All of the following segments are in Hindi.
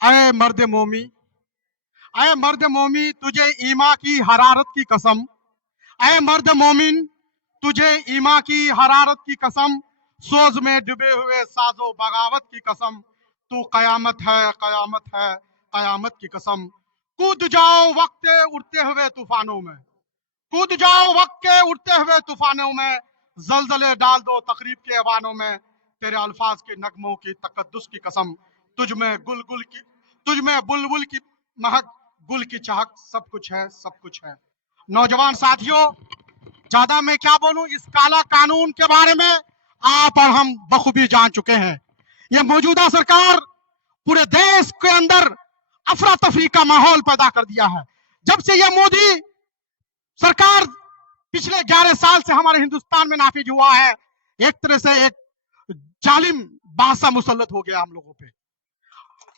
अय मर्द मोमी, अय मर्द मोमी, तुझे ईमा की हरारत की कसम। अय मर्द मोमिन, तुझे ईमा की हरारत की कसम। सोज में डूबे हुए साजो बगावत की कसम। तू कयामत है, कयामत है, कयामत की कसम। कूद जाओ वक्त के उड़ते हुए तूफानों में, कूद जाओ वक्त के उड़ते हुए तूफानों में। जलजले डाल दो तकरीब के अवानों में। तेरे अल्फाज के नगमों की तकद्दुस की कसम। तुझ में गुलगुल की, तुझ में बुलबुल की महक, गुल की चहक, सब कुछ है, सब कुछ है। नौजवान साथियों, ज्यादा मैं क्या बोलूं इस काला कानून के बारे में, आप और हम बखूबी जान चुके हैं। ये मौजूदा सरकार पूरे देश के अंदर अफरा तफरी का माहौल पैदा कर दिया है। जब से ये मोदी सरकार पिछले 11 साल से हमारे हिंदुस्तान में नाफिज हुआ है, एक तरह से एक जालिम बादशाह मुसल्लत हो गया हम लोगों पे।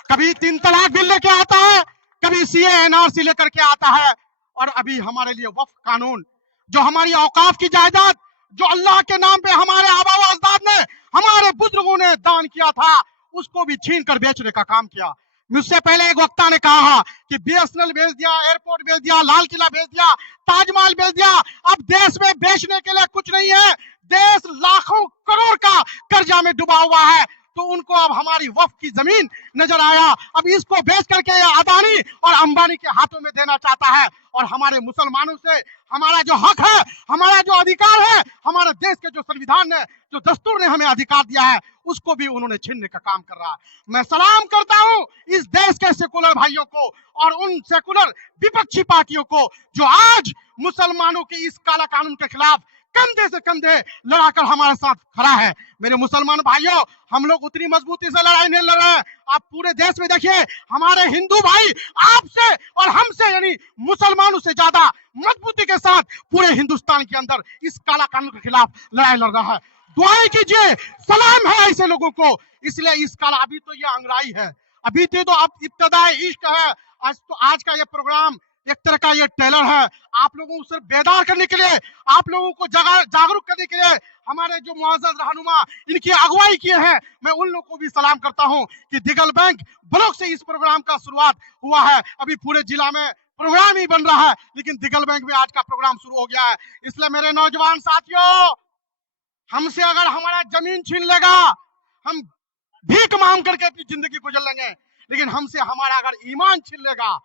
कभी 3 तलाक बिल लेके आता है, कभी सीए एनआरसी लेकर के आता है, और अभी हमारे लिए वक्फ कानून, जो हमारी औकाफ की जायदाद, जो अल्लाह के नाम पे हमारे आबा व अजदाद ने, हमारे बुजुर्गों ने दान किया था, उसको भी छीन कर बेचने का काम किया। मुझसे पहले एक वक्ता ने कहा कि बीएसएनएल बेच दिया, एयरपोर्ट बेच दिया, लाल किला बेच दिया, ताजमहल बेच दिया। अब देश में बेचने के लिए कुछ नहीं है। देश लाखों करोड़ का कर्जा में डूबा हुआ है। तो उनको अब हमारी वक्फ की जमीन नजर आया, अब इसको बेच करके अदानी और अंबानी के हाथों में देना चाहता है। और हमारे मुसलमानों से हमारा जो हक है, हमारा जो अधिकार है, हमारे देश के जो संविधान ने, जो दस्तूर ने हमें अधिकार दिया है, उसको भी उन्होंने छीनने का काम कर रहा है। मैं सलाम करता हूं इस देश के सेकुलर भाइयों को और उन सेकुलर विपक्षी पार्टियों को जो आज मुसलमानों के इस काला कानून के खिलाफ कंधे से कंधे लड़ाकर हमारे साथ खड़ा है। मेरे मुसलमान भाइयों, हम लोग उतनी मजबूती से लड़ाई नहीं लड़ रहे हैं। आप पूरे देश में देखिए, हमारे हिंदू भाई आपसे और हमसे यानी मुसलमानों से ज्यादा मजबूती के साथ पूरे हिंदुस्तान के अंदर इस काला कानून के खिलाफ लड़ाई लड़ रहा है। दुआएं कीजिए, सलाम है ऐसे लोगों को। इसलिए इस काला, अभी तो ये अंगड़ाई है, अभी तो अब इब्तदाए इश्क है। आज का ये प्रोग्राम एक तरह का ये टेलर है, आप लोगों को सिर्फ बेदार करने के लिए, आप लोगों को जागरूक करने के लिए हमारे जो मुअज़्ज़ज़ रहनुमा इनकी अगुवाई किए हैं, मैं उन लोगों को भी सलाम करता हूं कि दिगल बैंक ब्लॉक से इस प्रोग्राम का शुरुआत हुआ है। अभी पूरे जिला में प्रोग्राम ही बन रहा है, लेकिन दिगल बैंक में आज का प्रोग्राम शुरू हो गया है। इसलिए मेरे नौजवान साथियों, हमसे अगर हमारा जमीन छीन लेगा, हम भीख मांग करके अपनी जिंदगी गुजर लेंगे, लेकिन हमसे हमारा अगर ईमान छीन लेगा,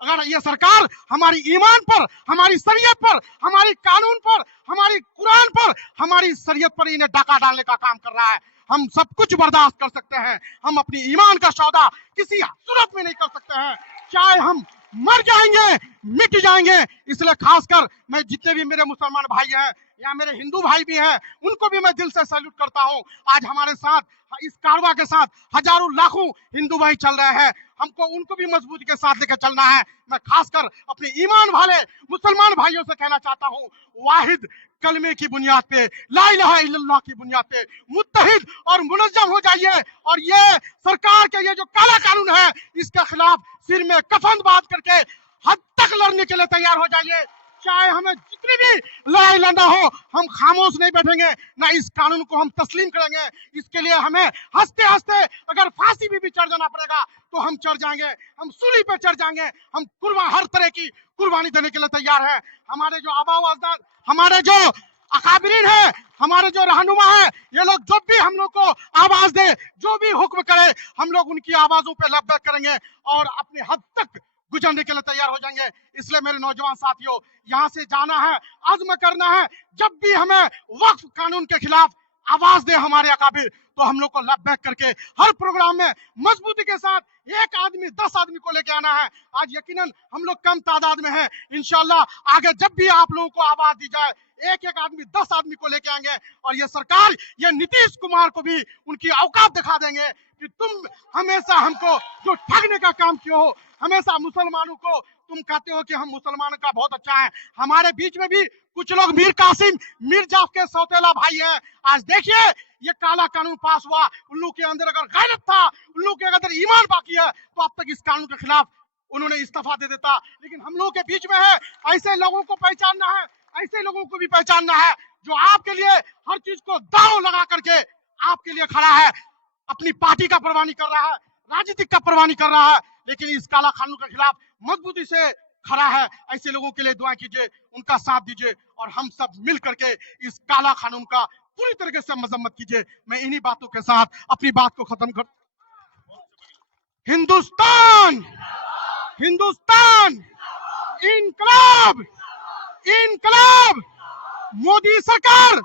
अगर ये सरकार हमारी ईमान पर, हमारी शरीयत पर, हमारी कानून पर, हमारी कुरान पर, हमारी शरीयत पर इन्हें डाका डालने का काम कर रहा है, हम सब कुछ बर्दाश्त कर सकते हैं। हम अपनी ईमान का सौदा किसी सूरत में नहीं कर सकते हैं, चाहे हम मर जाएंगे, मिट जाएंगे। इसलिए खासकर मैं जितने भी मेरे मुसलमान भाई हैं या मेरे हिंदू भाई भी हैं, उनको भी मैं दिल से सैल्यूट करता हूं। आज हमारे साथ इस कारवा के साथ हजारों लाखों हिंदू भाई चल रहे हैं, हमको उनको भी मजबूती के साथ लेकर चलना है। मैं खासकर अपने ईमान वाले मुसलमान भाइयों से कहना चाहता हूं, वाहिद कलमे की बुनियाद पे, ला इलाहा इल्लल्लाह की बुनियाद पे मुत्तहिद और मुनज्जम हो जाइए, और ये सरकार के ये जो काला कानून है, इसके खिलाफ सिर में कफन बांध करके हद तक लड़ने के लिए तैयार हो जाइए। चाहे हमें जितनी भी लड़ाई लड़ना हो, हम खामोश नहीं बैठेंगे, ना इस कानून को हम तस्लीम करेंगे। इसके लिए हमें हंसते हंसते अगर फांसी भी चढ़ जाना पड़ेगा तो हम चढ़ जाएंगे, हम सूली पे चढ़ जाएंगे, हम हर तरह की कुर्बानी देने के लिए तैयार है। हमारे जो आबा व अजदाद, हमारे जो अकाबरीन है, हमारे जो रहनुमा है, ये लोग जब भी हम लोग को आवाज दे, जो भी हुक्म करे, हम लोग उनकी आवाजों पे लब्बैक करेंगे और अपने हद तक गुजरने के लिए तैयार हो जाएंगे। इसलिए मेरे नौजवान साथियों, यहां से जाना है, अज़्म करना है, जब भी हमें वक्फ कानून के खिलाफ आवाज दे हमारे अकाबिर, तो हम लोग को लब्बैक करके हर प्रोग्राम में मजबूती के साथ 1 आदमी 10 आदमी को लेके आना है। आज यकीनन हम लोग कम तादाद में हैं, इंशाल्लाह आगे जब भी आप लोगों को आवाज दी जाए, 1 आदमी 10 आदमी को लेके आएंगे, और ये सरकार, ये नीतीश कुमार को भी उनकी औकात दिखा देंगे कि तुम हमेशा हमको जो ठगने का काम किए हो, हमेशा मुसलमानों को तुम कहते हो कि हम मुसलमानों का बहुत अच्छा है। हमारे बीच में भी कुछ लोग मीर कासिम, मीर जाफ के सौतेला भाई हैं। आज देखिए, ये काला कानून पास हुआ, उन लोग के अंदर अगर गैरत था, उन लोग के अंदर ईमान बाकी है, तो अब तक इस कानून के खिलाफ उन्होंने इस्तीफा दे देता। लेकिन हम लोग के बीच में है, ऐसे लोगों को पहचानना है, ऐसे लोगों को भी पहचानना है जो आपके लिए हर चीज को दांव लगा करके आपके लिए खड़ा है, अपनी पार्टी का परवाह नहीं कर रहा है। राजनीतिक का परवाह नहीं कर रहा है, लेकिन इस काला कानून के खिलाफ मजबूती से खड़ा है। ऐसे लोगों के लिए दुआ कीजिए, उनका साथ दीजिए और हम सब मिल करके इस काला कानून का पूरी तरीके से मजम्मत कीजिए। मैं इन्हीं बातों के साथ अपनी बात को खत्म कर हिंदुस्तान, हिंदुस्तान, इनकलाब, इनकलाब, मोदी सरकार,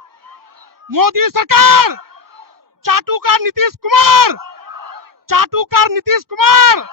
मोदी सरकार, चाटुकार नीतीश कुमार, चाटुकार नीतीश कुमार।